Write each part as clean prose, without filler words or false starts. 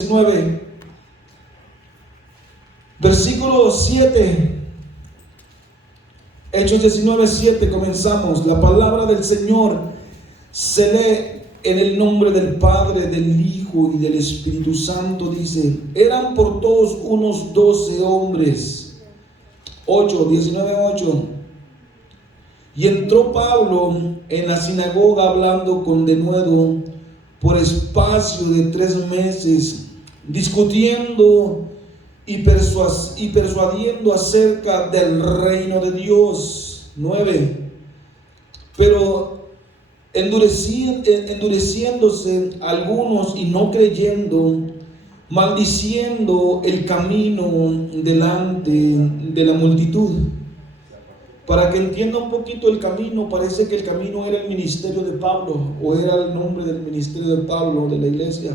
19, versículo 7. Hechos 19:7, comenzamos. La palabra del Señor se lee en el nombre del Padre, del Hijo y del Espíritu Santo. Dice: eran por todos unos 12 hombres. 19:8. Y entró Pablo en la sinagoga hablando con denuedo por espacio de 3 meses, discutiendo y persuadiendo acerca del reino de Dios. 9. Pero endureciéndose algunos y no creyendo, maldiciendo el camino delante de la multitud. Para que entienda un poquito el camino, parece que el camino era el ministerio de Pablo, o era el nombre del ministerio de Pablo, de la iglesia.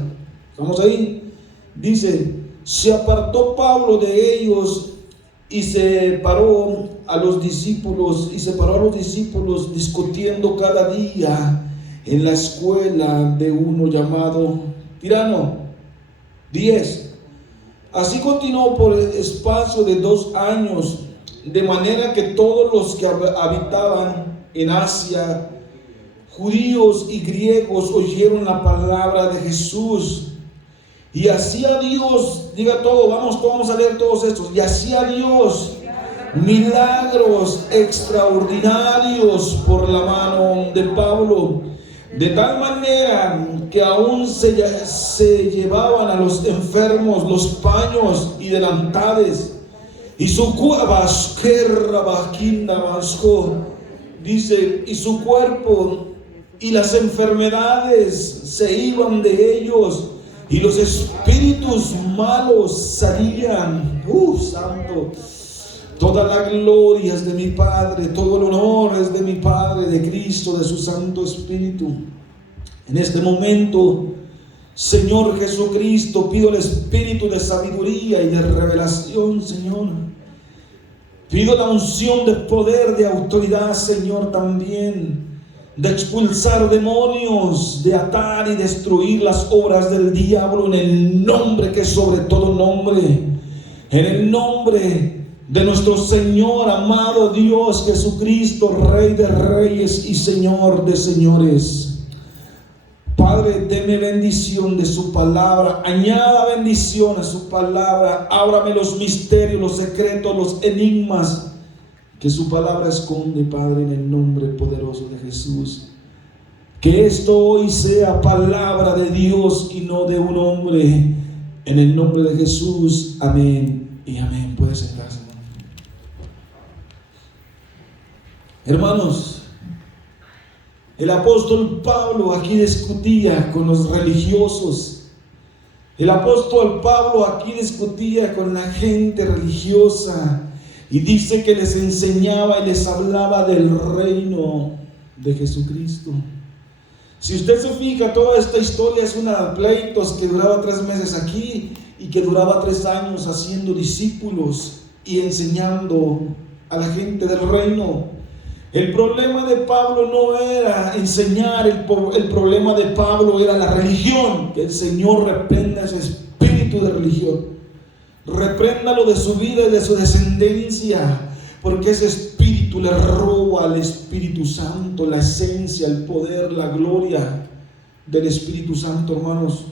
¿Estamos ahí? Dice: se apartó Pablo de ellos y separó a los discípulos discutiendo cada día en la escuela de uno llamado Tirano. 10. Así continuó por el espacio de 2 años, de manera que todos los que habitaban en Asia, judíos y griegos, oyeron la palabra de Jesús. Y hacía Dios, diga todo, vamos a leer todos estos. Y hacía Dios milagros extraordinarios por la mano de Pablo, de tal manera que aún se llevaban a los enfermos los paños y delantales. Y su dice, y su cuerpo y las enfermedades se iban de ellos, y los espíritus malos salían. Santo. Toda la gloria es de mi Padre, todo el honor es de mi Padre, de Cristo, de su Santo Espíritu. En este momento, Señor Jesucristo, pido el espíritu de sabiduría y de revelación, Señor. Pido la unción de poder, de autoridad, Señor, también, de expulsar demonios, de atar y destruir las obras del diablo en el nombre que es sobre todo nombre, en el nombre de nuestro Señor amado Dios Jesucristo, Rey de reyes y Señor de señores. Padre, deme bendición de su palabra, añada bendición a su palabra, ábrame los misterios, los secretos, los enigmas que su palabra esconde, Padre, en el nombre poderoso de Jesús. Que esto hoy sea palabra de Dios y no de un hombre, en el nombre de Jesús, amén y amén. Puede sentarse, hermanos. El apóstol Pablo aquí discutía con los religiosos. El apóstol Pablo aquí discutía con la gente religiosa y dice que les enseñaba y les hablaba del reino de Jesucristo. Si usted se fija, toda esta historia es una de pleitos que duraba 3 meses aquí y que duraba 3 años haciendo discípulos y enseñando a la gente del reino. El problema de Pablo no era enseñar, el problema de Pablo era la religión. Que el Señor reprenda ese espíritu de religión, repréndalo de su vida y de su descendencia, porque ese espíritu le roba al Espíritu Santo la esencia, el poder, la gloria del Espíritu Santo, hermanos.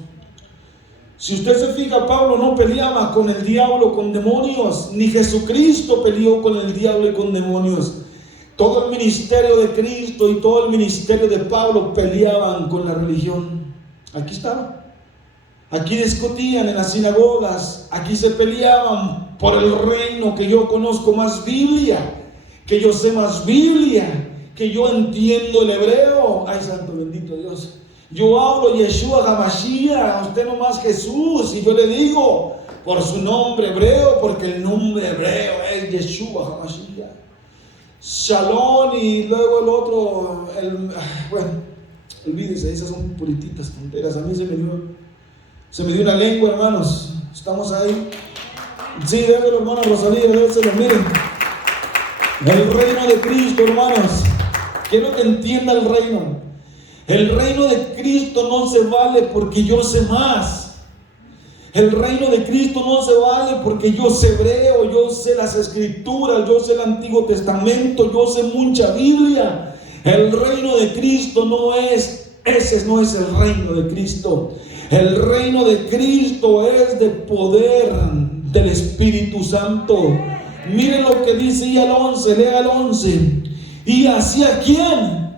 Si usted se fija, Pablo no peleaba con el diablo, con demonios, ni Jesucristo peleó con el diablo y con demonios. Todo el ministerio de Cristo y todo el ministerio de Pablo peleaban con la religión. Aquí estaban. Aquí discutían en las sinagogas. Aquí se peleaban por el reino, que yo conozco más Biblia, que yo sé más Biblia, que yo entiendo el hebreo. Ay, santo bendito Dios. Yo hablo Yeshua HaMashiach, usted nomás Jesús. Y yo le digo por su nombre hebreo, porque el nombre hebreo es Yeshua HaMashiach. Shalom, y luego el otro, olvídese, esas son purititas tonteras. A mí se me dio una lengua, hermanos. Estamos ahí. Sí, déjelo, hermano Rosalía, déjelo, miren. El reino de Cristo, hermanos. Quiero que entienda el reino. El reino de Cristo no se vale porque yo sé más. El reino de Cristo no se vale porque yo sé hebreo, yo sé las escrituras, yo sé el Antiguo Testamento, yo sé mucha Biblia. El reino de Cristo ese no es el reino de Cristo. El reino de Cristo es de poder del Espíritu Santo. Miren lo que dice ahí al 11, lea el 11. ¿Y hacia quién?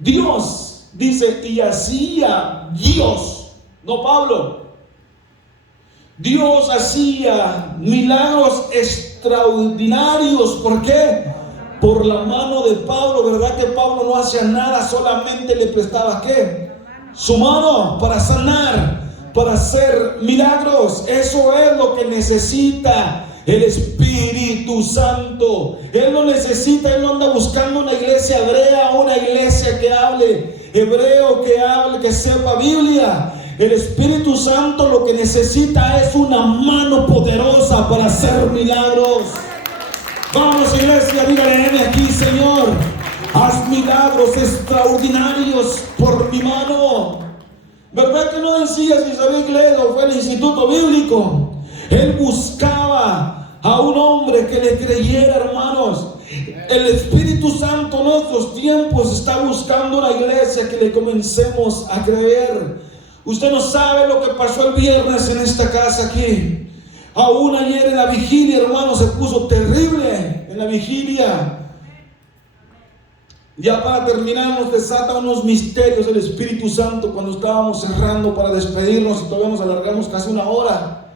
Dios. Dice, y hacía Dios, no Pablo. Dios hacía milagros extraordinarios. ¿Por qué? Por la mano de Pablo. ¿Verdad que Pablo no hacía nada? Solamente le prestaba ¿qué? Su mano para sanar, para hacer milagros. Eso es lo que necesita el Espíritu Santo. Él lo necesita. Él no anda buscando una iglesia hebrea, una iglesia que hable hebreo, que sepa Biblia. El Espíritu Santo lo que necesita es una mano poderosa para hacer milagros. Vamos, iglesia, dígale aquí: Señor, haz milagros extraordinarios por mi mano. ¿Verdad que no decía si sabía inglés o fue al instituto bíblico? Él buscaba a un hombre que le creyera, hermanos. El Espíritu Santo en nuestros tiempos está buscando una iglesia que le comencemos a creer. Usted no sabe lo que pasó el viernes en esta casa aquí. Aún ayer en la vigilia, hermano, se puso terrible en la vigilia. Ya para terminar, nos desata unos misterios del Espíritu Santo cuando estábamos cerrando para despedirnos, y todavía nos alargamos casi una hora.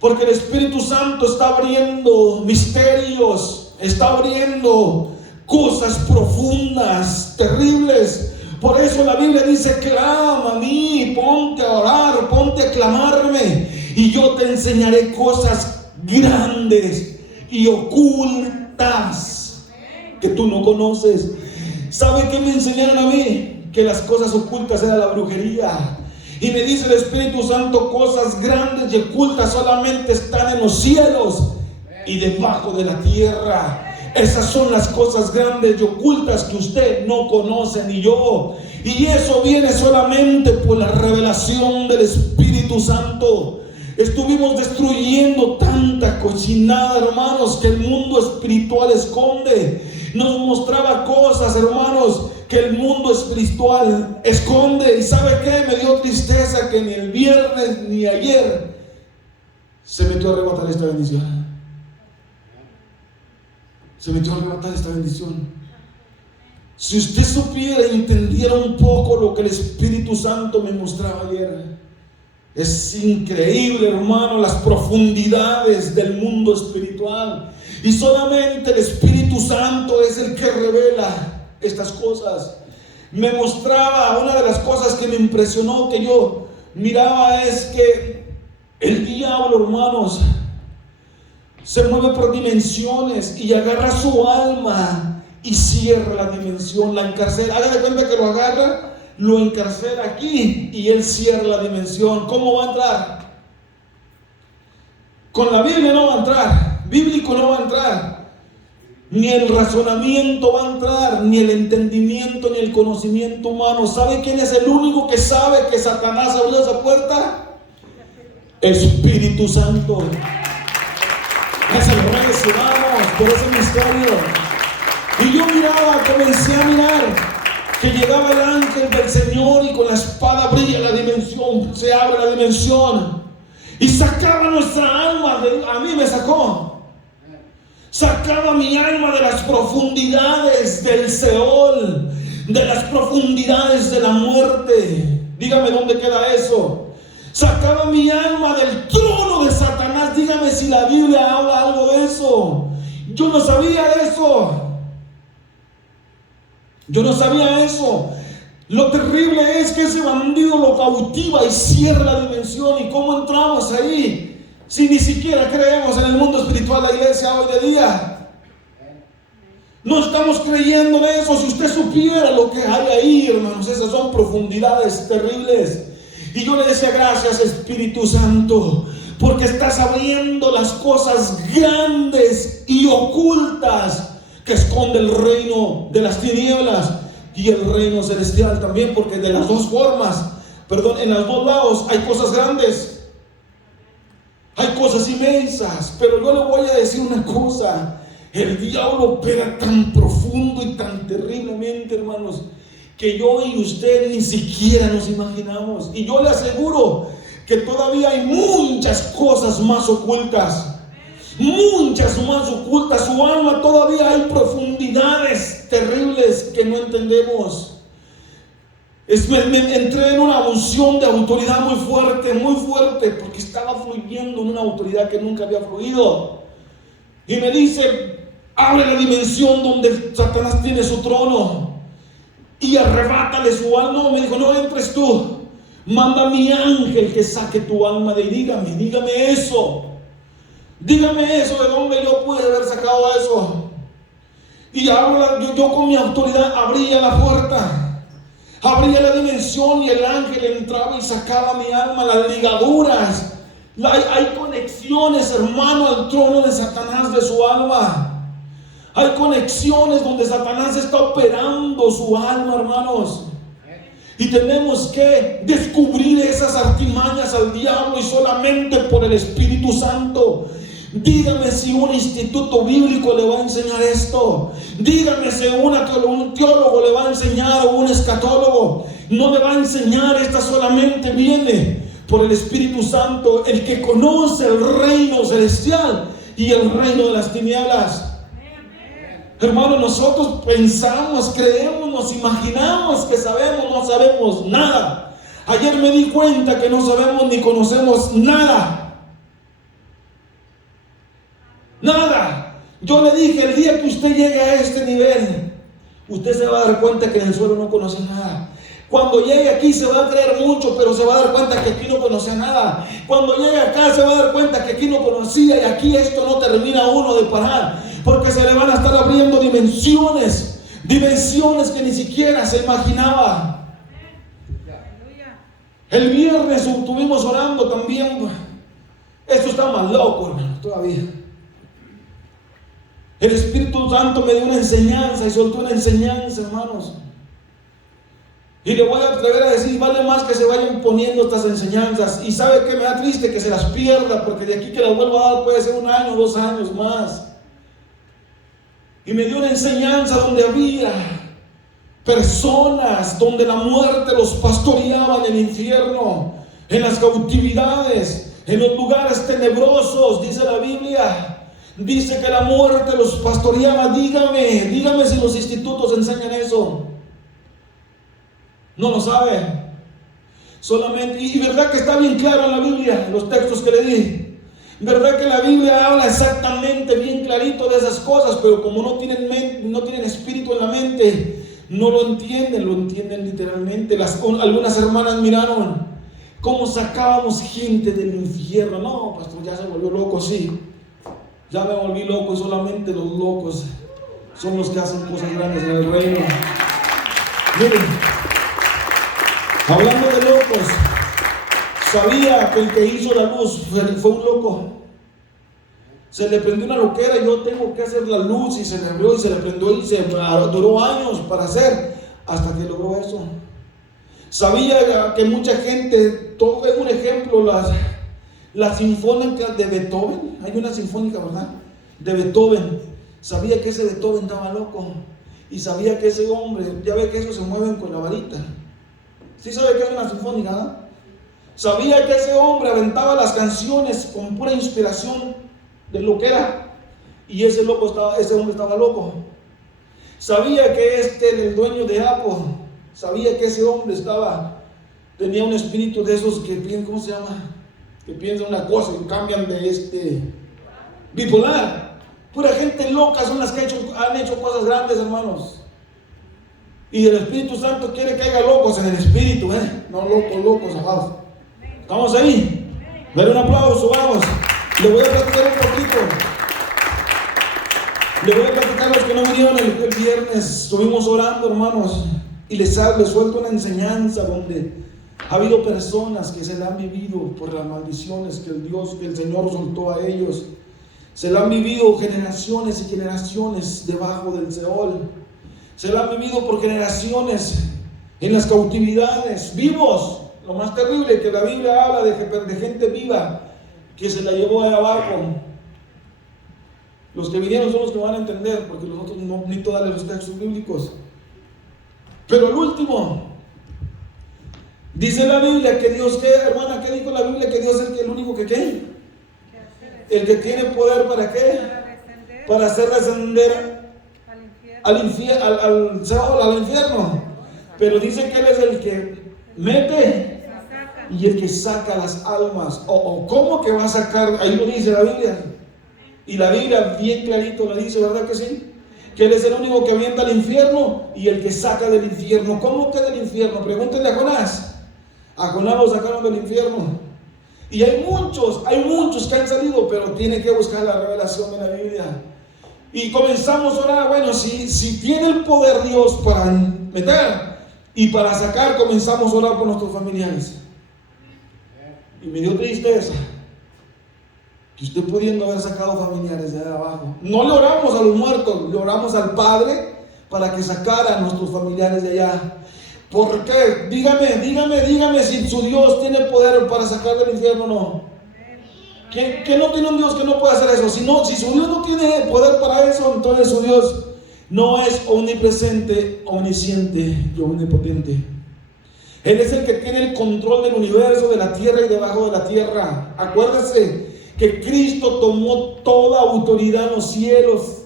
Porque el Espíritu Santo está abriendo misterios, está abriendo cosas profundas, terribles. Por eso la Biblia dice: clama a mí, ponte a orar, ponte a clamarme, y yo te enseñaré cosas grandes y ocultas que tú no conoces. ¿Sabe qué me enseñaron a mí? Que las cosas ocultas era la brujería. Y me dice el Espíritu Santo: cosas grandes y ocultas solamente están en los cielos y debajo de la tierra. Esas son las cosas grandes y ocultas que usted no conoce ni yo. Y eso viene solamente por la revelación del Espíritu Santo. Estuvimos destruyendo tanta cochinada, hermanos, que el mundo espiritual esconde. Nos mostraba cosas, hermanos, que el mundo espiritual esconde. ¿Y sabe qué? Me dio tristeza que ni el viernes ni ayer se metió a arrebatar esta bendición. Se metió a arrebatar esta bendición. Si usted supiera y entendiera un poco lo que el Espíritu Santo me mostraba ayer, es increíble, hermano, las profundidades del mundo espiritual. Y solamente el Espíritu Santo es el que revela estas cosas. Me mostraba, una de las cosas que me impresionó, que yo miraba, es que el diablo, hermanos, se mueve por dimensiones y agarra su alma y cierra la dimensión, la encarcela. Haga de cuenta que lo agarra, lo encarcela aquí y él cierra la dimensión. ¿Cómo va a entrar? Con la Biblia no va a entrar, bíblico no va a entrar, ni el razonamiento va a entrar, ni el entendimiento, ni el conocimiento humano. ¿Sabe quién es el único que sabe que Satanás abrió esa puerta? Espíritu Santo. Es el rey, vamos, por ese misterio. Y yo miraba, comencé a mirar que llegaba el ángel del Señor y con la espada brilla la dimensión, se abre la dimensión y sacaba nuestra alma, a mí me sacó, sacaba mi alma de las profundidades del Seol, de las profundidades de la muerte. Dígame dónde queda eso. Sacaba mi alma del trono de Satanás. Dígame si la Biblia habla algo de eso. Yo no sabía eso. Yo no sabía eso. Lo terrible es que ese bandido lo cautiva y cierra la dimensión. ¿Y cómo entramos ahí? Si ni siquiera creemos en el mundo espiritual, la iglesia hoy de día. No estamos creyendo en eso. Si usted supiera lo que hay ahí, hermanos, esas son profundidades terribles. Y yo le decía: gracias, Espíritu Santo, porque estás abriendo las cosas grandes y ocultas que esconde el reino de las tinieblas y el reino celestial también, porque de las dos formas en los dos lados hay cosas grandes, hay cosas inmensas. Pero yo le voy a decir una cosa: el diablo opera tan profundo y tan terriblemente, hermanos, que yo y usted ni siquiera nos imaginamos. Y yo le aseguro que todavía hay muchas cosas más ocultas, muchas más ocultas. Su alma todavía hay profundidades terribles que no entendemos. Me entré en una unción de autoridad muy fuerte, porque estaba fluyendo en una autoridad que nunca había fluido. Y me dice: abre la dimensión donde Satanás tiene su trono y arrebátale su alma. No, me dijo: no entres tú, manda a mi ángel que saque tu alma de ahí. Dígame eso. Dígame eso, ¿de dónde yo pude haber sacado eso? Y yo con mi autoridad abría la puerta, abría la dimensión, y el ángel entraba y sacaba mi alma, las ligaduras. Hay conexiones, hermano, al trono de Satanás, de su alma. Hay conexiones donde Satanás está operando su alma, hermanos. Y tenemos que descubrir esas artimañas al diablo, y solamente por el Espíritu Santo. Dígame si un instituto bíblico le va a enseñar esto. Dígame si un teólogo le va a enseñar, o un escatólogo. No le va a enseñar. Esta solamente viene por el Espíritu Santo, el que conoce el reino celestial y el reino de las tinieblas. Hermano, nosotros pensamos, creemos, nos imaginamos que sabemos. No sabemos nada. Ayer me di cuenta que no sabemos ni conocemos nada. Nada. Yo le dije: el día que usted llegue a este nivel, usted se va a dar cuenta que en el suelo no conoce nada. Cuando llegue aquí se va a creer mucho, pero se va a dar cuenta que aquí no conocía nada. Cuando llegue acá se va a dar cuenta que aquí no conocía, y aquí esto no termina uno de parar, porque se le van a estar abriendo dimensiones que ni siquiera se imaginaba. El viernes estuvimos orando también. Esto está más loco, hermano, todavía. El Espíritu Santo me dio una enseñanza y soltó una enseñanza, hermanos. Y le voy a atrever a decir: vale más que se vayan poniendo estas enseñanzas. Y sabe que me da triste que se las pierda, porque de aquí que las vuelva a dar puede ser 1 año, 2 años más. Y me dio una enseñanza donde había personas donde la muerte los pastoreaba en el infierno, en las cautividades, en los lugares tenebrosos. Dice la Biblia, dice que la muerte los pastoreaba. Dígame si los institutos enseñan eso. No lo sabe. Solamente, y verdad que está bien claro en la Biblia, los textos que le di. Verdad que la Biblia habla exactamente bien clarito de esas cosas, pero como no tienen espíritu en la mente, no lo entienden literalmente. Algunas hermanas miraron cómo sacábamos gente del infierno. No, pastor, ya se volvió loco. Sí, ya me volví loco, y solamente los locos son los que hacen cosas grandes en el reino. Miren, hablando de locos, sabía que el que hizo la luz fue un loco. Se le prendió una loquera: yo tengo que hacer la luz, y se le abrió y se le prendió, y duró años para hacer, hasta que logró eso. Sabía que mucha gente, todo es un ejemplo, las sinfónicas de Beethoven. Hay una sinfónica, ¿verdad?, de Beethoven. Sabía que ese Beethoven estaba loco, y sabía que ese hombre, ya ve que eso se mueven con la varita. ¿Sí sabe qué es una sinfónica, no? Sabía que ese hombre aventaba las canciones con pura inspiración de loquera, y ese hombre estaba loco. Sabía que el dueño de Apple, sabía que ese hombre tenía un espíritu de esos que piensan, ¿cómo se llama?, que piensan una cosa y cambian de bipolar. Pura gente loca son las que han hecho cosas grandes, hermanos. Y el Espíritu Santo quiere que haya locos en el espíritu, no locos abajo. ¿Estamos ahí? Dale un aplauso, vamos. Le voy a platicar un poquito. Le voy a platicar a los que no vinieron el viernes. Estuvimos orando, hermanos, y les suelto una enseñanza donde ha habido personas que se la han vivido por las maldiciones que el Señor soltó a ellos. Se la han vivido generaciones y generaciones debajo del Seol. Se la han vivido por generaciones en las cautividades, vivos. Lo más terrible que la Biblia habla de gente viva que se la llevó de abajo. Los que vinieron son los que van a entender, porque los otros no necesito darles los textos bíblicos. Pero el último, dice la Biblia que Dios, ¿qué, hermana? ¿Qué dijo la Biblia? Que Dios es el único que ¿qué? El que tiene poder ¿para qué? Para hacer descender al infierno. Pero dice que Él es el que mete y el que saca las almas. ¿Cómo que va a sacar? Ahí lo dice la Biblia. Y la Biblia bien clarito lo dice, ¿verdad que sí? Que Él es el único que avienta al infierno y el que saca del infierno. ¿Cómo que del infierno? Pregúntenle a Jonás. A Jonás lo sacaron del infierno. Y hay muchos que han salido, pero tiene que buscar la revelación de la Biblia. Y comenzamos a orar. Bueno, si tiene el poder Dios para meter y para sacar, comenzamos a orar por nuestros familiares. Y me dio tristeza que usted pudiendo haber sacado familiares de abajo. No le oramos a los muertos, le oramos al Padre para que sacara a nuestros familiares de allá. ¿Por qué? Dígame si su Dios tiene poder para sacar del infierno o no. ¿Que no tiene un Dios que no puede hacer eso? Si su Dios no tiene poder para eso, entonces su Dios no es omnipresente, omnisciente y omnipotente. Él es el que tiene el control del universo, de la tierra y debajo de la tierra. Acuérdese que Cristo tomó toda autoridad en los cielos,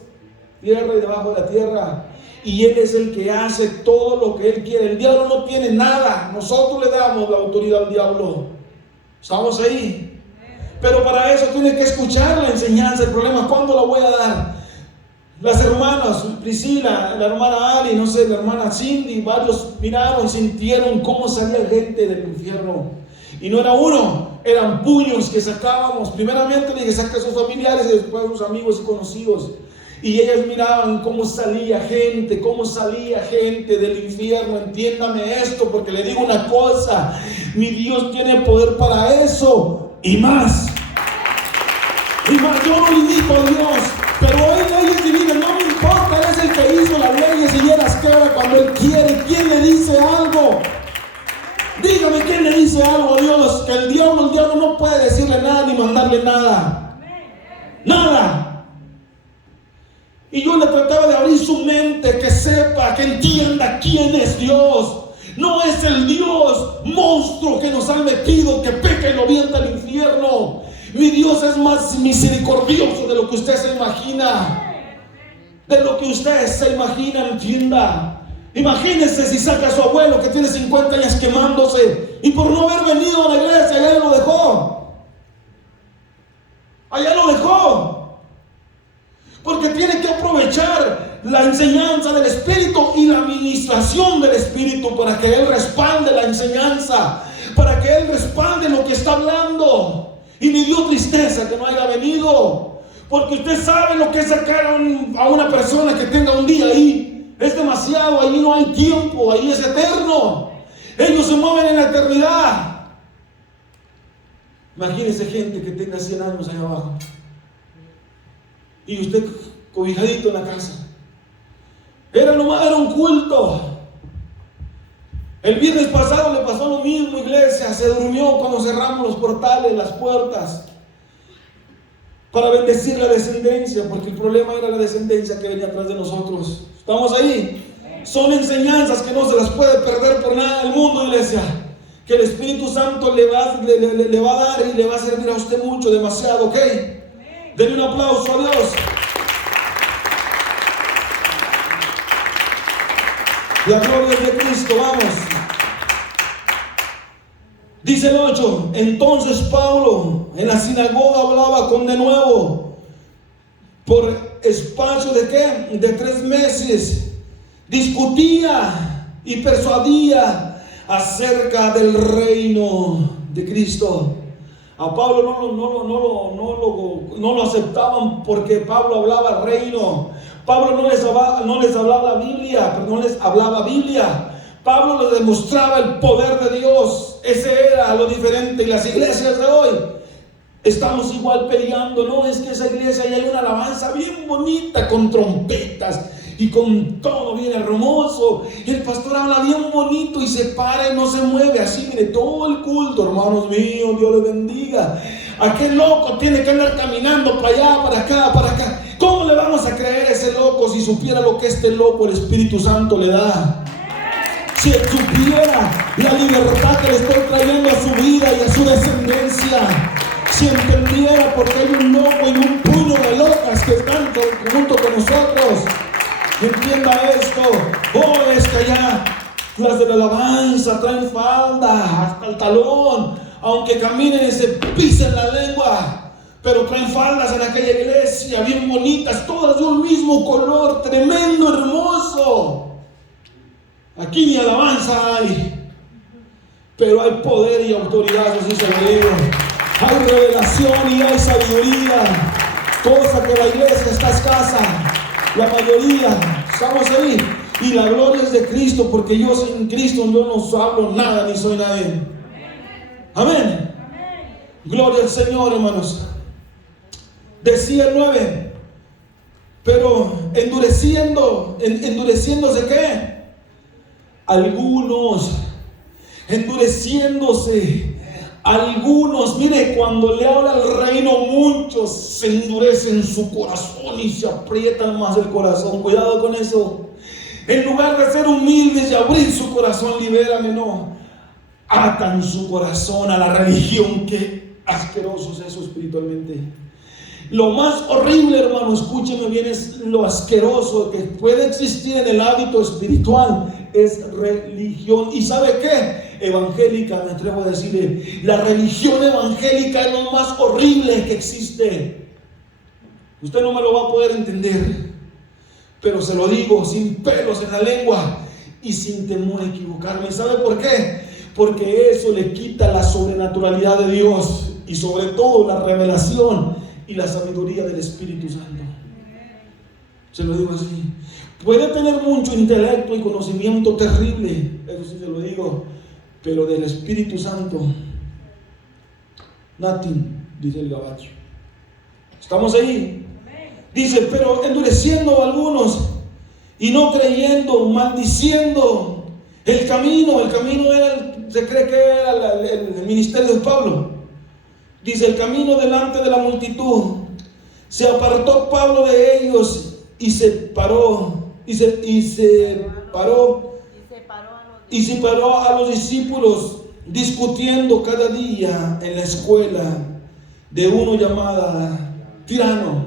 tierra y debajo de la tierra. Y Él es el que hace todo lo que Él quiere. El diablo no tiene nada. Nosotros le damos la autoridad al diablo. ¿Estamos ahí? Pero para eso tiene que escuchar la enseñanza. El problema es ¿cuándo la voy a dar? Las hermanas, Priscila, la hermana Ali, no sé, la hermana Cindy, varios miraron, sintieron cómo salía gente del infierno. Y no era uno, eran puños que sacábamos. Primeramente le dije, saca a sus familiares y después a sus amigos y conocidos. Y ellas miraban cómo salía gente del infierno. Entiéndame esto, porque le digo una cosa: mi Dios tiene poder para eso y más. Y más, yo no limito a Dios, pero hay leyes divinas, no me importa. Él es el que hizo las leyes y Él las quebra cuando Él quiere. ¿Quién le dice algo? Dígame, ¿quién le dice algo a Dios? Que el diablo no puede decirle nada ni mandarle nada. Nada. Y yo le trataba de abrir su mente, que sepa, que entienda quién es Dios. No es el Dios monstruo que nos ha metido, que peca y lo avienta al infierno. Mi Dios es más misericordioso de lo que usted se imagina. De lo que usted se imagina, entienda. Imagínese si saca a su abuelo que tiene 50 años quemándose y por no haber venido a la iglesia, allá lo dejó. Allá lo dejó. Porque tiene que aprovechar la enseñanza del Espíritu y la administración del Espíritu para que Él respalde la enseñanza, para que Él respalde lo que está hablando. Y me dio tristeza que no haya venido, porque usted sabe lo que es sacar a una persona que tenga un día ahí. Es demasiado, ahí no hay tiempo, ahí es eterno. Ellos se mueven en la eternidad. Imagínese gente que tenga 100 años allá abajo y usted cobijadito en la casa. Era un culto. El viernes pasado le pasó lo mismo, iglesia. Se durmió cuando cerramos los portales, las puertas, para bendecir la descendencia, porque el problema era la descendencia que venía atrás de nosotros. ¿Estamos ahí? Son enseñanzas que no se las puede perder por nada del mundo, iglesia. Que el Espíritu Santo le va a dar y le va a servir a usted mucho, demasiado, ¿ok? Denle un aplauso a Dios. La gloria es de Cristo, vamos. Dice el 8: entonces Pablo en la sinagoga hablaba con de nuevo por espacio de ¿qué? De 3 meses. Discutía y persuadía acerca del reino de Cristo. A Pablo no lo aceptaban porque Pablo hablaba reino. Pablo no les hablaba Biblia, pero no les hablaba Biblia. Pablo les demostraba el poder de Dios. Ese era lo diferente. Y las iglesias de hoy estamos igual peleando. No, es que esa iglesia ya hay una alabanza bien bonita con trompetas y con todo bien hermoso. El pastor habla bien bonito y se para y no se mueve. Así, mire, todo el culto, hermanos míos, Dios les bendiga. Aquel loco tiene que andar caminando para allá, para acá, para acá. ¿Cómo le vamos a creer a ese loco si supiera lo que este loco el Espíritu Santo le da? Si él supiera la libertad que le estoy trayendo a su vida y a su descendencia. Si entendiera porque hay un loco y un puño de locas que están junto con nosotros. Entienda esto. Oh, es que allá las de la alabanza traen falda hasta el talón, aunque caminen y se pisen la lengua, pero traen faldas en aquella iglesia bien bonitas, todas de un mismo color, tremendo, hermoso. Aquí ni alabanza hay, pero hay poder y autoridad, así se lo digo. Hay revelación y hay sabiduría, cosa que la iglesia está escasa. La mayoría estamos ahí, y la gloria es de Cristo, porque yo sin Cristo yo no hablo nada ni soy nadie. Amén. Gloria al Señor, hermanos. Decía el 9, pero endureciéndose ¿qué? Endureciéndose algunos, mire, cuando le habla el reino, muchos se endurecen su corazón y se aprietan más el corazón. Cuidado con eso. En lugar de ser humildes y abrir su corazón, libérame, no. Atan su corazón a la religión. Qué asqueroso es eso espiritualmente. Lo más horrible, hermano, escúcheme bien, es lo asqueroso que puede existir en el hábito espiritual, es religión. ¿Y sabe qué? Evangélica, me atrevo a decirle, la religión evangélica es lo más horrible que existe. Usted no me lo va a poder entender, pero se lo digo sin pelos en la lengua y sin temor a equivocarme. ¿Sabe por qué? Porque eso le quita la sobrenaturalidad de Dios y sobre todo la revelación y la sabiduría del Espíritu Santo. Se lo digo así. Puede tener mucho intelecto y conocimiento terrible, eso sí se lo digo, pero del Espíritu Santo, nothing, dice el gabacho. ¿Estamos ahí? Dice, pero endureciendo a algunos y no creyendo, maldiciendo el camino era, se cree que era el ministerio de Pablo. Dice, el camino delante de la multitud. Se apartó Pablo de ellos y separó a los discípulos, discutiendo cada día en la escuela de uno llamada Tirano.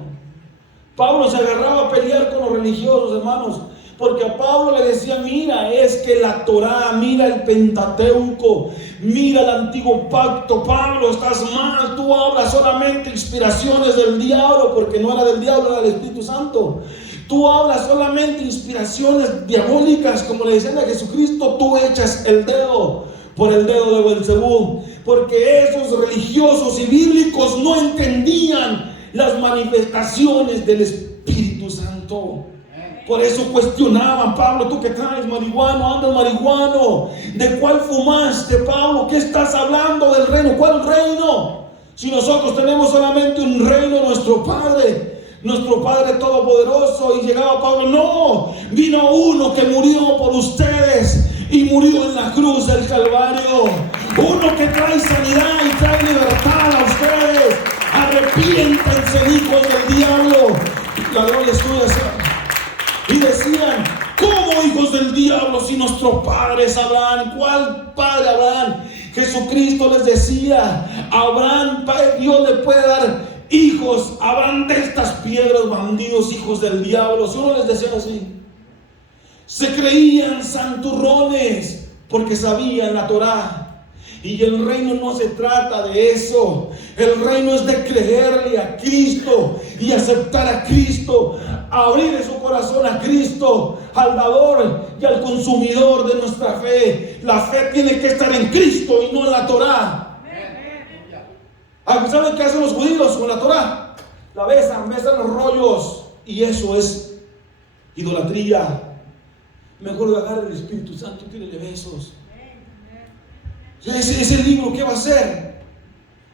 Pablo se agarraba a pelear con los religiosos, hermanos, porque a Pablo le decía, mira, es que la Torá, mira el Pentateuco, mira el antiguo pacto. Pablo, estás mal, tú hablas solamente inspiraciones del diablo, porque no era del diablo, era del Espíritu Santo. Tú hablas solamente inspiraciones diabólicas, como le decían a Jesucristo, tú echas el dedo por el dedo de Beelzebú, porque esos religiosos y bíblicos no entendían las manifestaciones del Espíritu Santo. Por eso cuestionaban, Pablo, tú que traes marihuano, andas marihuano, ¿de cuál fumaste, Pablo? ¿Qué estás hablando del reino? ¿Cuál reino? Si nosotros tenemos solamente un reino, nuestro Padre Todopoderoso. Y llegaba Pablo, no, vino uno que murió por ustedes y murió en la cruz del Calvario, uno que trae sanidad y trae libertad a ustedes. Arrepiéntanse, hijos del diablo. La gloria es tuya, Señor. Y decían, ¿cómo hijos del diablo si nuestro padre es Abraham? ¿Cuál padre Abraham? Jesucristo les decía, Abraham, Dios le puede dar hijos, Abraham, de estas piedras, bandidos, hijos del diablo. Si uno les decía así, se creían santurrones porque sabían la Torá. Y el reino no se trata de eso. El reino es de creerle a Cristo y aceptar a Cristo, abrir su corazón a Cristo, al dador y al consumidor de nuestra fe. La fe tiene que estar en Cristo y no en la Torá. ¿Saben qué hacen los judíos con la Torá? La besan los rollos, y eso es idolatría. Mejor agarre el Espíritu Santo y tírele besos. Ese libro, ¿qué va a hacer?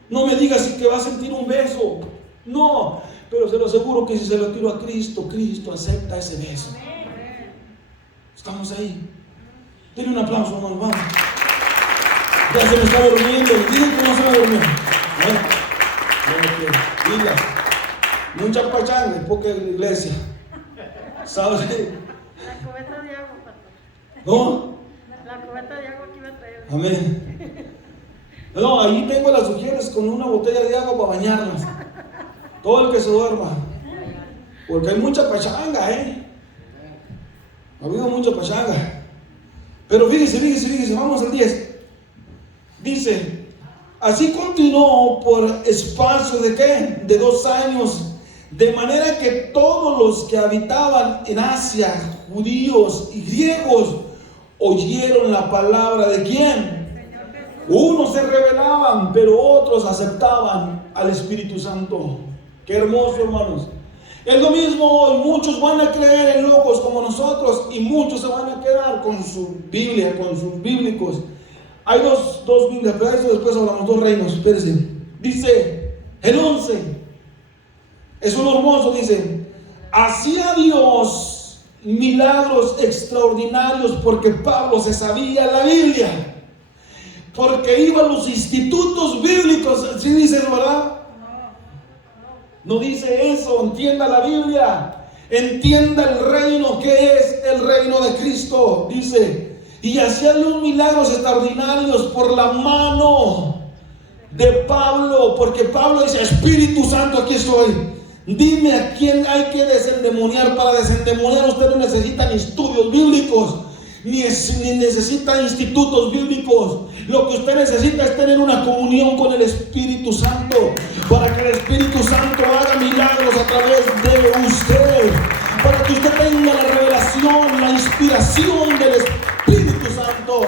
No me digas que va a sentir un beso. No, pero se lo aseguro que si se lo tiro a Cristo, Cristo acepta ese beso. Estamos ahí. Denle un aplauso, hermano. Vamos. Ya se me está durmiendo. Digan que no se me durmió. Mira, mucha pachanga, poca iglesia. ¿Sabes? La cubeta de agua, pastor. ¿No? La cubeta de agua que iba a traer. Amén. No, ahí tengo las mujeres con una botella de agua para bañarlas. Todo el que se duerma. Porque hay mucha pachanga, Ha habido mucha pachanga. Pero fíjese, vamos al 10. Dice, así continuó por espacio de ¿qué? De 2 años. De manera que todos los que habitaban en Asia, judíos y griegos, oyeron la palabra de ¿quién? Unos se rebelaban, pero otros aceptaban al Espíritu Santo. Qué hermoso, hermanos. Es lo mismo hoy. Muchos van a creer en locos como nosotros y muchos se van a quedar con su Biblia, con sus bíblicos. Hay dos Biblias, pero eso después hablamos, 2 reinos. Espérense. Dice el 11. Es un hermoso, dice: hacía Dios milagros extraordinarios porque Pablo se sabía la Biblia, porque iba a los institutos bíblicos. ¿Sí dice eso, verdad? No dice eso. Entienda la Biblia, entienda el reino, que es el reino de Cristo. Dice, y hacía Dios milagros extraordinarios por la mano de Pablo, porque Pablo dice: Espíritu Santo, aquí estoy. Dime a quién hay que desendemoniar. Para desendemoniar usted no necesita ni estudios bíblicos, ni necesita institutos bíblicos. Lo que usted necesita es tener una comunión con el Espíritu Santo, para que el Espíritu Santo haga milagros a través de usted, para que usted tenga la revelación, la inspiración del Espíritu Santo.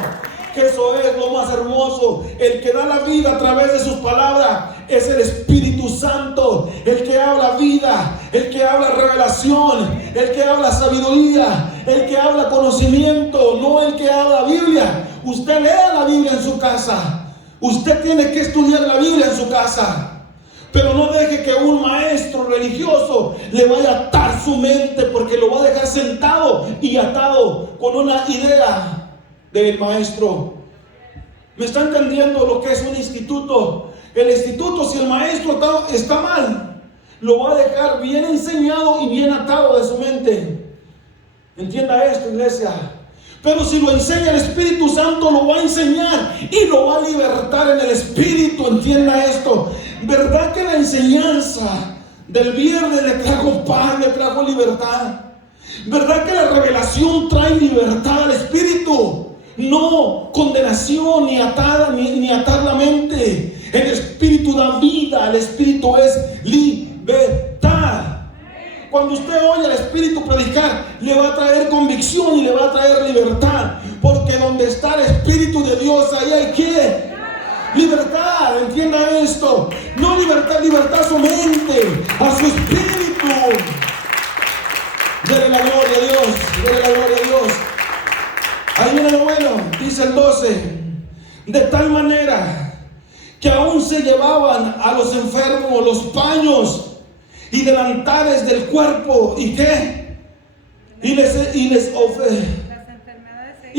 Que eso es lo más hermoso. El que da la vida a través de sus palabras es el Espíritu Santo. El que habla vida, el que habla revelación, el que habla sabiduría, el que habla conocimiento, no el que habla Biblia. Usted lea la Biblia en su casa. Usted tiene que estudiar la Biblia en su casa. Pero no deje que un maestro religioso le vaya a atar su mente, porque lo va a dejar sentado y atado con una idea del maestro. ¿Me está entendiendo lo que es un instituto? El instituto, si el maestro está mal, lo va a dejar bien enseñado y bien atado de su mente. Entienda esto, iglesia. Pero si lo enseña el Espíritu Santo, lo va a enseñar y lo va a libertar en el Espíritu. Entienda esto. ¿Verdad que la enseñanza del viernes le trajo paz, le trajo libertad? ¿Verdad que la revelación trae libertad al espíritu? No condenación, ni atar la mente. El Espíritu da vida, el Espíritu es libertad. Cuando usted oye al Espíritu predicar, le va a traer convicción y le va a traer libertad, porque donde está el Espíritu de Dios, ahí hay ¿qué? Libertad. Entienda esto. No libertad a su mente, a su espíritu. Dele la gloria a Dios, dele la gloria a Dios. Ahí viene lo bueno, dice el 12. De tal manera que aún se llevaban a los enfermos los paños y delantales del cuerpo. ¿Y qué? Y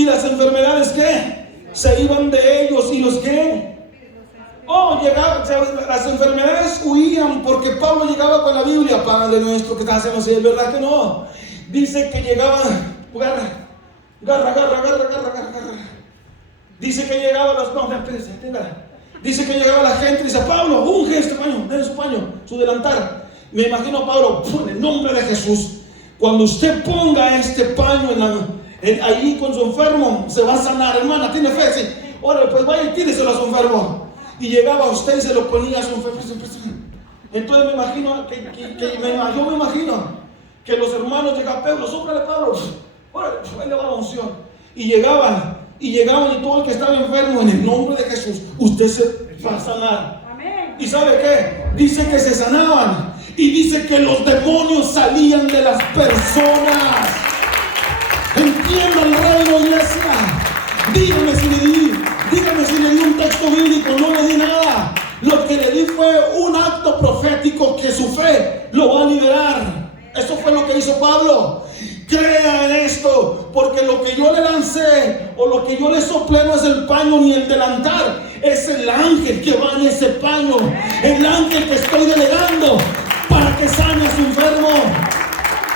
las enfermedades ¿qué? Se iban de ellos. ¿Y los qué? Las enfermedades huían, porque Pablo llegaba con la Biblia. Padre nuestro que estás en los cielos, ¿verdad que no? Dice que llegaban, garra. Dice que llegaba Dice que llegaba la gente y dice: Pablo, unge este paño, denle su paño, su delantal. Me imagino a Pablo: en el nombre de Jesús, cuando usted ponga este paño ahí con su enfermo, se va a sanar. Hermana, ¿tiene fe? Sí. Ahora, pues vaya y tíreselo a su enfermo. Y llegaba usted y se lo ponía a su enfermo. Entonces me imagino que los hermanos llegaban: Pablo, sóprale, Pablo. Ahora, ahí le va la unción. Y llegaban y todo el que estaba enfermo, en el nombre de Jesús, usted se va a sanar. Amén. ¿Y sabe qué? Dice que se sanaban. Y dice que los demonios salían de las personas. Entienda el reino, iglesia. Dígame si le di un texto bíblico. No le di nada. Lo que le di fue un acto profético, que su fe lo va a liberar. Eso fue lo que hizo Pablo. Crea en esto, porque lo que yo le lancé o lo que yo le soplé no es el paño ni el delantal, es el ángel que va en ese paño, el ángel que estoy delegando para que sane a su enfermo.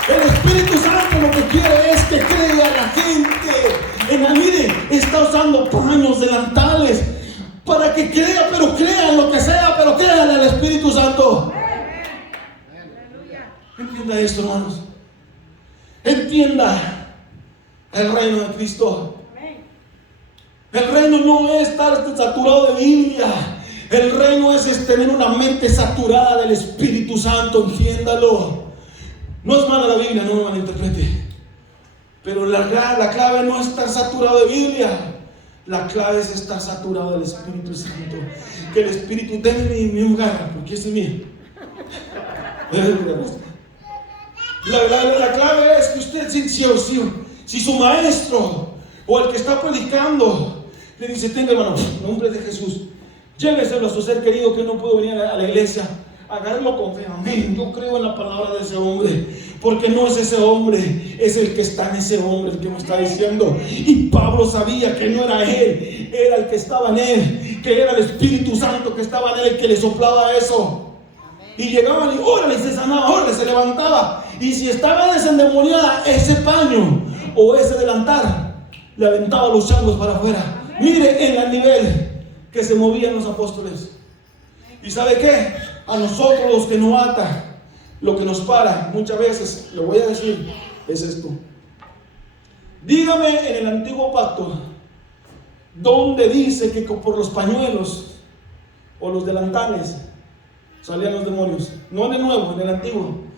El Espíritu Santo lo que quiere es que crea a la gente. Mire, está usando paños, delantales, para que crea, pero crea en lo que sea, pero crea en el Espíritu Santo. Entienda esto, hermanos. Entienda el reino de Cristo. El reino no es estar saturado de Biblia. El reino es tener una mente saturada del Espíritu Santo. Entiéndalo. No es mala la Biblia, no me malinterprete. Pero la clave no es estar saturado de Biblia. La clave es estar saturado del Espíritu Santo. Que el Espíritu denme mi lugar, porque ese es mío. La clave es que usted, si su maestro o el que está predicando le dice: tenga, hermano, en nombre de Jesús, lléveselo a su ser querido que no pudo venir a la iglesia, agárrelo con fe. Amén. Yo creo en la palabra de ese hombre, porque no es ese hombre, es el que está en ese hombre el que me está diciendo. Y Pablo sabía que no era él, era el que estaba en él, que era el Espíritu Santo que estaba en él, el que le soplaba eso. Y llegaban y órale, se sanaba, órale, se levantaba. Y si estaba desendemoniada, ese paño o ese delantal le aventaba los changos para afuera. Mire en el nivel que se movían los apóstoles. ¿Y sabe qué? A nosotros los que nos ata, lo que nos para muchas veces, lo voy a decir, es esto. Dígame en el antiguo pacto donde dice que por los pañuelos o los delantales salían los demonios. No en el nuevo, en el antiguo.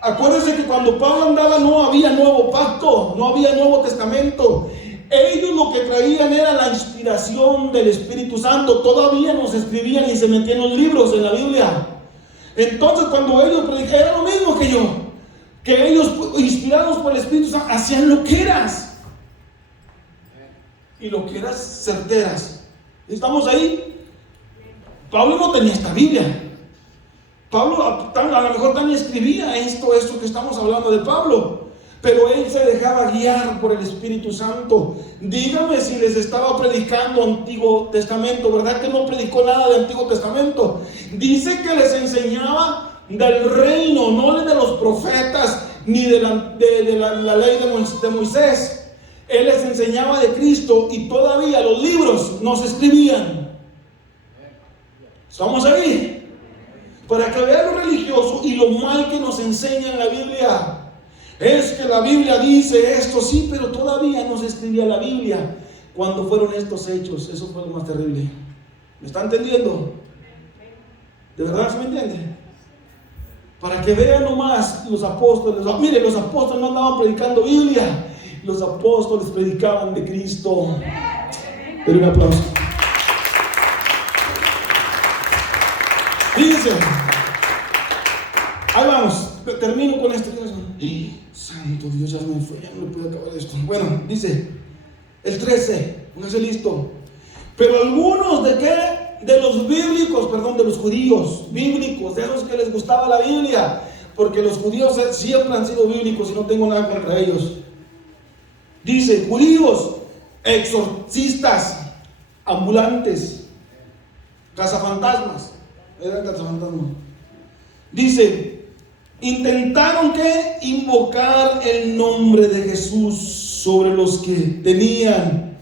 Acuérdense que cuando Pablo andaba no había nuevo pacto, no había nuevo testamento. Ellos lo que traían era la inspiración del Espíritu Santo. Todavía no se escribían ni se metían los libros en la Biblia. Entonces cuando ellos predicaban, era lo mismo que yo, que ellos, inspirados por el Espíritu Santo, hacían loqueras. Y loqueras certeras. ¿Estamos ahí? Pablo no tenía esta Biblia. Pablo a lo mejor también escribía esto que estamos hablando de Pablo, pero él se dejaba guiar por el Espíritu Santo. Dígame si les estaba predicando Antiguo Testamento, ¿verdad que no predicó nada de Antiguo Testamento? Dice que les enseñaba del reino, no de los profetas, ni de la ley de Moisés. Él les enseñaba de Cristo y todavía los libros no se escribían. ¿Estamos ahí? Para que vean lo religioso y lo mal que nos enseña en la Biblia. Es que la Biblia dice esto, sí, pero todavía no se escribía la Biblia cuando fueron estos hechos. Eso fue lo más terrible. ¿Me está entendiendo? ¿De verdad se me entiende? Para que vean nomás los apóstoles. Mire, los apóstoles no andaban predicando Biblia. Los apóstoles predicaban de Cristo. Denle un aplauso. Dice, ahí vamos, termino con esto. Santo Dios, ya me fue, ya no me puedo acabar esto. Bueno, dice el 13, póngase listo. Pero algunos de qué? De los bíblicos, de los judíos bíblicos, de esos que les gustaba la Biblia, porque los judíos siempre han sido bíblicos y no tengo nada contra ellos. Dice, judíos, exorcistas, ambulantes, cazafantasmas. Eran cazafantasmas. Dice, intentaron que invocar el nombre de Jesús sobre los que tenían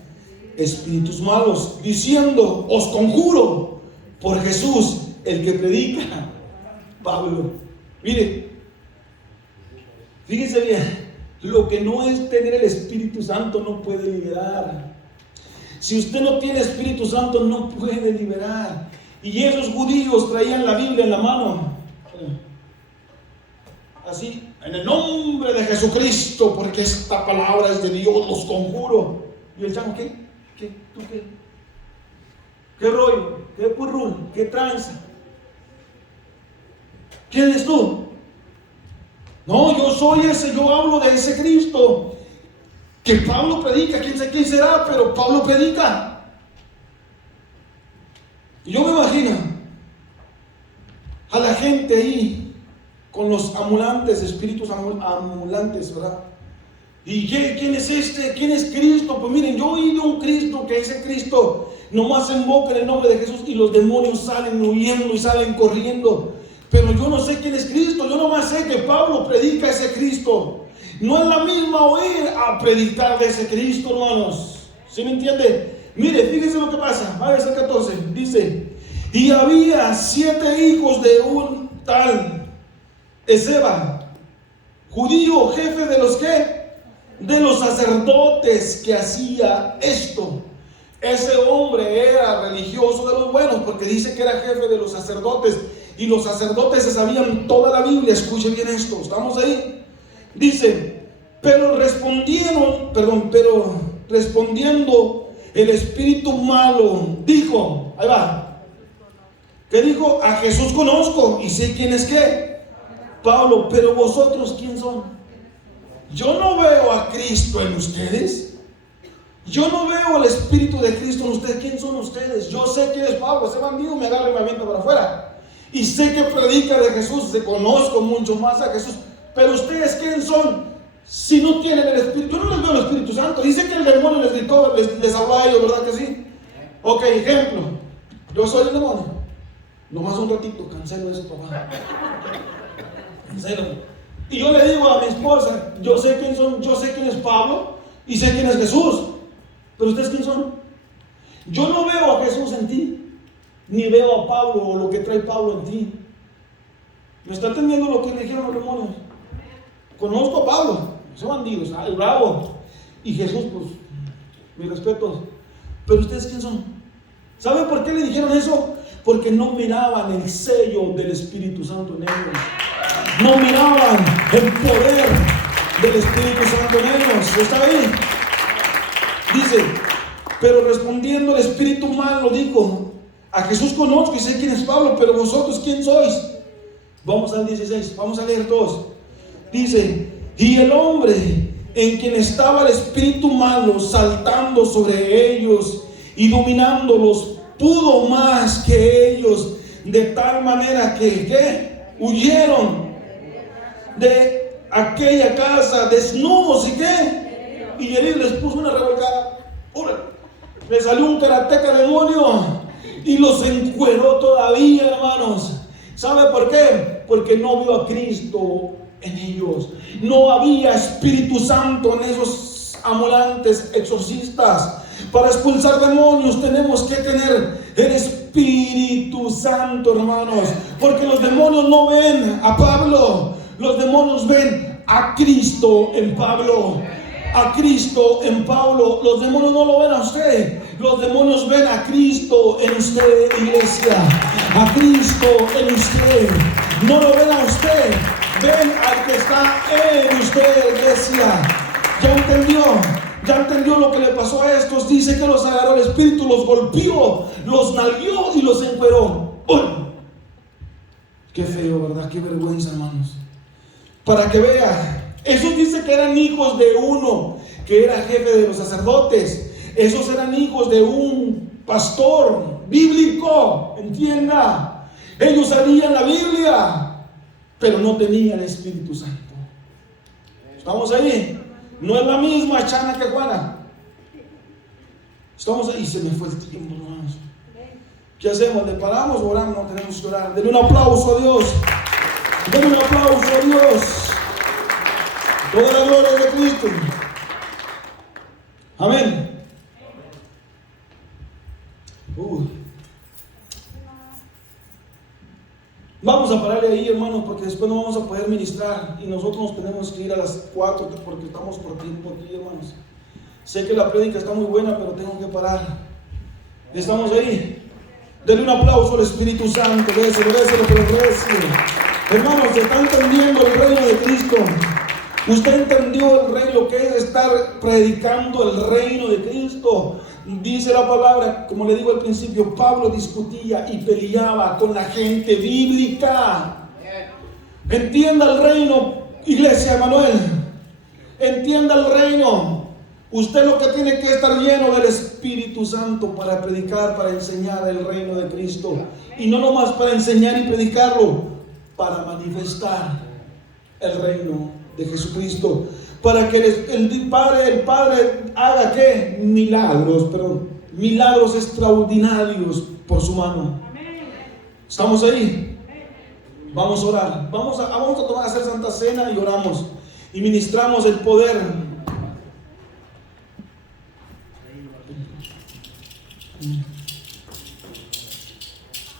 espíritus malos, diciendo, os conjuro por Jesús, el que predica Pablo. Mire, fíjese bien, lo que no es tener el Espíritu Santo no puede liberar. Si usted no tiene Espíritu Santo no puede liberar. Y esos judíos traían la Biblia en la mano, así, en el nombre de Jesucristo, porque esta palabra es de Dios, los conjuro. Y el chamo, ¿qué? ¿Tú qué? ¿Qué rollo? ¿Qué purrún? ¿Qué tranza? ¿Quién eres tú? No, yo soy ese, yo hablo de ese Cristo que Pablo predica. Quién sé quién será, pero Pablo predica. Y yo me imagino a la gente ahí con los amulantes, espíritus amulantes, ¿verdad? ¿Y quién es este? ¿Quién es Cristo? Pues miren, yo oí de un Cristo que ese Cristo nomás invoca en el nombre de Jesús y los demonios salen huyendo y salen corriendo. Pero yo no sé quién es Cristo, yo nomás sé que Pablo predica ese Cristo. No es la misma oír a predicar de ese Cristo, hermanos. ¿Sí me entiende? Mire, fíjense lo que pasa. Vaya al 14, dice: y había 7 hijos de un tal Esceva, judío, jefe de los que, de los sacerdotes, que hacía esto. Ese hombre era religioso de los buenos, porque dice que era jefe de los sacerdotes, y los sacerdotes se sabían toda la Biblia. Escuchen bien esto, ¿estamos ahí? Dice: pero respondiendo el espíritu malo, dijo, ahí va, ¿qué dijo? A Jesús conozco y sé quién es qué, Pablo, pero vosotros ¿quién son? Yo no veo a Cristo en ustedes. Yo no veo al Espíritu de Cristo en ustedes. ¿Quién son ustedes? Yo sé quién es Pablo. Ese bandido me agarra y me avienta para afuera. Y sé que predica de Jesús. Conozco mucho más a Jesús. Pero ustedes ¿quién son? Si no tienen el Espíritu. Yo no les veo el Espíritu Santo. Dice que el demonio les gritó, les habló a ellos, ¿verdad que sí? Ok, ejemplo. Yo soy el demonio. Nomás un ratito, cancelo eso, papá. Cancelo. Y yo le digo a mi esposa, yo sé quién son, yo sé quién es Pablo y sé quién es Jesús. Pero ustedes ¿quién son? Yo no veo a Jesús en ti, ni veo a Pablo o lo que trae Pablo en ti. ¿Me está entendiendo lo que le dijeron los demonios? Conozco a Pablo, ese bandido, el bravo. Y Jesús, pues, mis respetos. Pero ustedes ¿quién son? ¿Saben por qué le dijeron eso? Porque no miraban el sello del Espíritu Santo en ellos. No miraban el poder del Espíritu Santo en ellos. ¿Está ahí? Dice: pero respondiendo el espíritu malo dijo: a Jesús conozco y sé quién es Pablo, pero vosotros ¿quién sois? Vamos al 16, vamos a leer todos. Dice: y el hombre en quien estaba el espíritu malo saltando sobre ellos y dominándolos, pudo más que ellos, de tal manera que huyeron de aquella casa desnudos y ¿qué? Y él les puso una revolcada. Le salió un karateca demonio y los encueró todavía, hermanos. ¿Sabe por qué? Porque no vio a Cristo en ellos. No había Espíritu Santo en esos ambulantes exorcistas. Para expulsar demonios tenemos que tener el Espíritu Santo, hermanos. Porque los demonios no ven a Pablo, los demonios ven a Cristo en Pablo. A Cristo en Pablo. Los demonios no lo ven a usted. Los demonios ven a Cristo en usted, iglesia. A Cristo en usted. No lo ven a usted. Ven al que está en usted, iglesia. Ya entendió lo que le pasó a estos. Dice que los agarró el Espíritu, los golpeó, los nalgueó y los encueró. ¡Uy! Qué feo, ¿verdad? Qué vergüenza, hermanos. Para que vea. Esos dice que eran hijos de uno que era jefe de los sacerdotes. Esos eran hijos de un pastor bíblico, entienda. Ellos sabían la Biblia, pero no tenían el Espíritu Santo. ¿Estamos ahí? No es la misma Chana que Juana. Estamos ahí. Se me fue el tiempo, hermanos. ¿Qué hacemos? ¿Le paramos o oramos? No tenemos que orar. Denle un aplauso a Dios. Denle un aplauso a Dios. Toda la gloria de Cristo. Amén. Vamos a pararle ahí, hermanos, porque después no vamos a poder ministrar y nosotros nos tenemos que ir a las 4 porque estamos por tiempo aquí, hermanos. Sé que la prédica está muy buena, pero tengo que parar. ¿Estamos ahí? Denle un aplauso al Espíritu Santo. Déselo, pero déselo. Hermanos, ¿se está entendiendo el reino de Cristo? Usted entendió el reino, lo que es estar predicando el reino de Cristo. Dice la palabra, como le digo al principio, Pablo discutía y peleaba con la gente bíblica. Entienda el reino, iglesia Emanuel. Entienda el reino. Usted lo que tiene que estar lleno del Espíritu Santo para predicar, para enseñar el reino de Cristo. Y no nomás para enseñar y predicarlo, para manifestar el reino de Jesucristo, para que el Padre haga ¿qué? Milagros extraordinarios por su mano. ¿Estamos ahí? Vamos a orar. Vamos a hacer Santa Cena y oramos y ministramos el poder.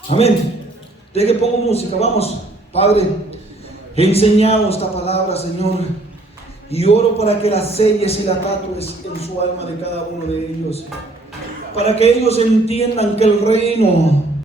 Amén. De que pongo música, vamos. Padre, he enseñado esta palabra, Señor, y oro para que la selles y la tatúes en su alma de cada uno de ellos, para que ellos entiendan que el reino